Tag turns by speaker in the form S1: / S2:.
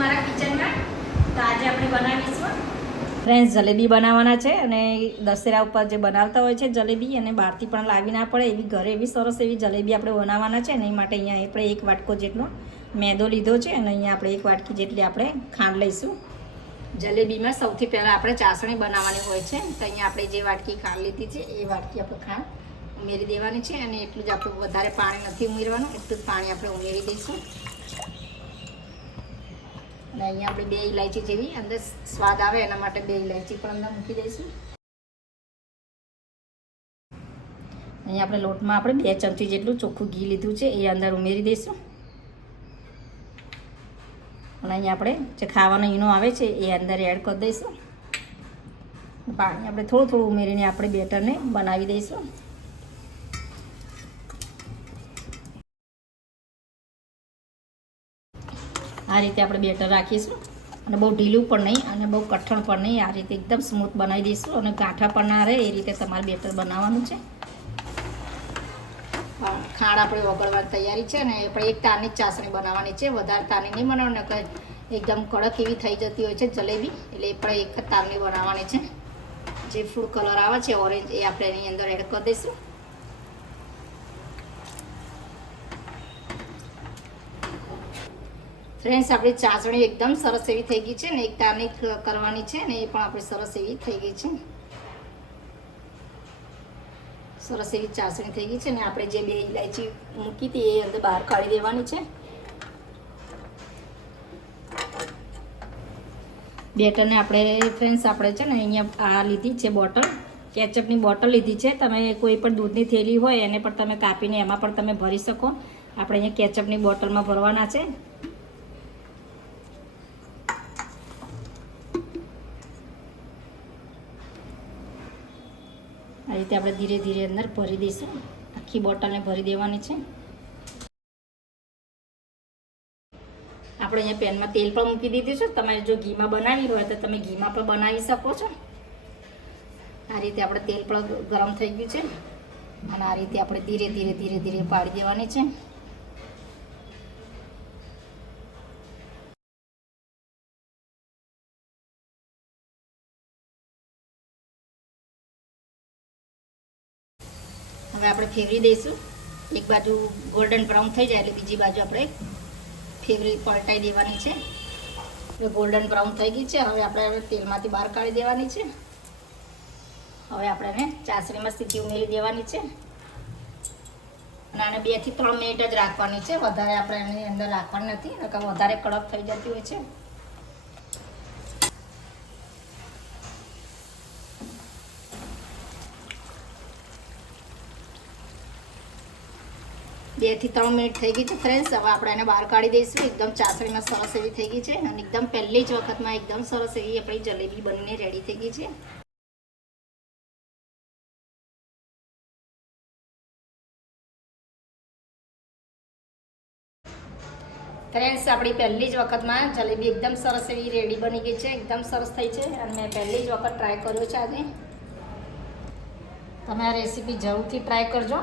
S1: મારા કિચનમાં. તો આજે આપણે બનાવીશું. ફ્રેન્ડ્સ જલેબી બનાવવાના છે અને દશેરા ઉપર જે બનાવતા હોય છે જલેબી અને બહારથી પણ લાવી ના પડે. એવી ઘરે એવી સરસ એવી જલેબી આપણે બનાવવાના છે અને એ માટે અહીંયા આપણે એક વાટકો જેટલો મેદો લીધો છે અને અહીંયા આપણે એક વાટકી જેટલી આપણે ખાંડ લઈશું. જલેબીમાં સૌથી પહેલાં આપણે ચાસણી બનાવવાની હોય છે. તો અહીંયા આપણે જે વાટકી ખાંડ લીધી છે, એ વાટકી આપણે ખાંડ ઉમેરી દેવાની છે અને એટલું જ આપણે વધારે પાણી નથી ઉમેરવાનું, એટલું જ પાણી આપણે ઉમેરી દઈશું. અને અહીંયા આપણે બે ઇલાયચી જેવી અંદર સ્વાદ આવે એના માટે બે ઇલાયચી પણ અંદર મૂકી દઈશું. અહીંયા આપણે લોટમાં આપણે બે ચમચી જેટલું ચોખ્ખું ઘી લીધું છે, એ અંદર ઉમેરી દઈશું. અને અહીંયા આપણે જે ખાવાનો ઈનો આવે છે, એ અંદર એડ કરી દઈશું. પાણી આપણે થોડું થોડું ઉમેરીને આપણે બેટરને બનાવી દઈશું. આ રીતે આપણે બેટર રાખીશું. અને બહુ ઢીલું પણ નહીં અને બહુ કઠણ પણ નહીં. આ રીતે એકદમ સ્મૂથ બનાવી દઈશું અને ગાંઠા પણ ના રહે, એ રીતે તમારે બેટર બનાવવાનું છે. ખાંડ આપણે ઓગળવાની તૈયારી છે અને આપણે એક તારની ચાસણી બનાવવાની છે. વધારે તારની નહીં બનાવવાની એકદમ કડક એવી થઈ જતી હોય છે જલેબી. એટલે એ પણ એક જ તારની બનાવવાની છે. જે ફૂડ કલર આવે છે ઓરેન્જ એ આપણે એની અંદર એડ કરી દઈશું. ફ્રેન્ડ્સ આપણી ચાસણી એકદમ સરસ એવી થઈ ગઈ છે ને, એક તારની કરવાની છે ને, એ પણ આપણી સરસ એવી થઈ ગઈ છે સરસ એવી ચાસણી થઈ ગઈ છે ને, આપણે જે બે ઇલાયચી મૂકી હતી એ અંદર બહાર કાઢી દેવાની છે. બેટરને આપણે ફ્રેન્ડ્સ આપણે છે ને અહીંયા આ લીધી છે બોટલ, કેચઅપની બોટલ લીધી છે. તમે કોઈ પણ દૂધની થેલી હોય, એને પણ તમે કાપીને એમાં પણ તમે ભરી શકો. આપણે અહીંયા કેચઅપની બોટલમાં ભરવાના છે. આ રીતે આપણે ધીરે ધીરે અંદર ભરી દઈશું. આખી બોટલને ભરી દેવાની છે. આપણે અહીંયા પેનમાં તેલ પણ મૂકી દીધું છે. તમારે જો ઘીમાં બનાવી હોય તો તમે ઘીમાં પણ બનાવી શકો છો. આ રીતે આપણે તેલ પણ ગરમ થઈ ગયું છે. અને આ રીતે આપણે ધીરે ધીરે ધીરે ધીરે પાડી દેવાની છે. હવે આપણે ફેરવી દઈશું. એક બાજુ ગોલ્ડન બ્રાઉન થઈ જાય એટલે બીજી બાજુ આપણે ફેરવી પલટાઈ દેવાની છે. એટલે ગોલ્ડન બ્રાઉન થઈ ગઈ છે. હવે આપણે તેલમાંથી બહાર કાઢી દેવાની છે. હવે આપણે એને ચાસણીમાં સીધી ઉમેરી દેવાની છે. અને આને બેથી ત્રણ મિનિટ જ રાખવાની છે. વધારે આપણે એની અંદર રાખવાની નથી. વધારે કડક થઈ જતી હોય છે. બેથી ત્રણ મિનિટ થઈ ગઈ છે ફ્રેન્ડ્સ. હવે આપણે એને બહાર કાઢી દઈશું. એકદમ ચાસણીમાં સરસ એવી થઈ ગઈ છે અને એકદમ પહેલી જ વખતમાં એકદમ સરસ એવી આપણી જલેબી બનીને રેડી થઈ ગઈ છે. ફ્રેન્ડ્સ, આપણી પહેલી જ વખતમાં જલેબી એકદમ સરસ એવી રેડી બની ગઈ છે. એકદમ સરસ થઈ છે અને મેં પહેલી જ વખત ટ્રાય કર્યો છે આજે. તમે આ રેસીપી જરૂરથી ટ્રાય કરજો.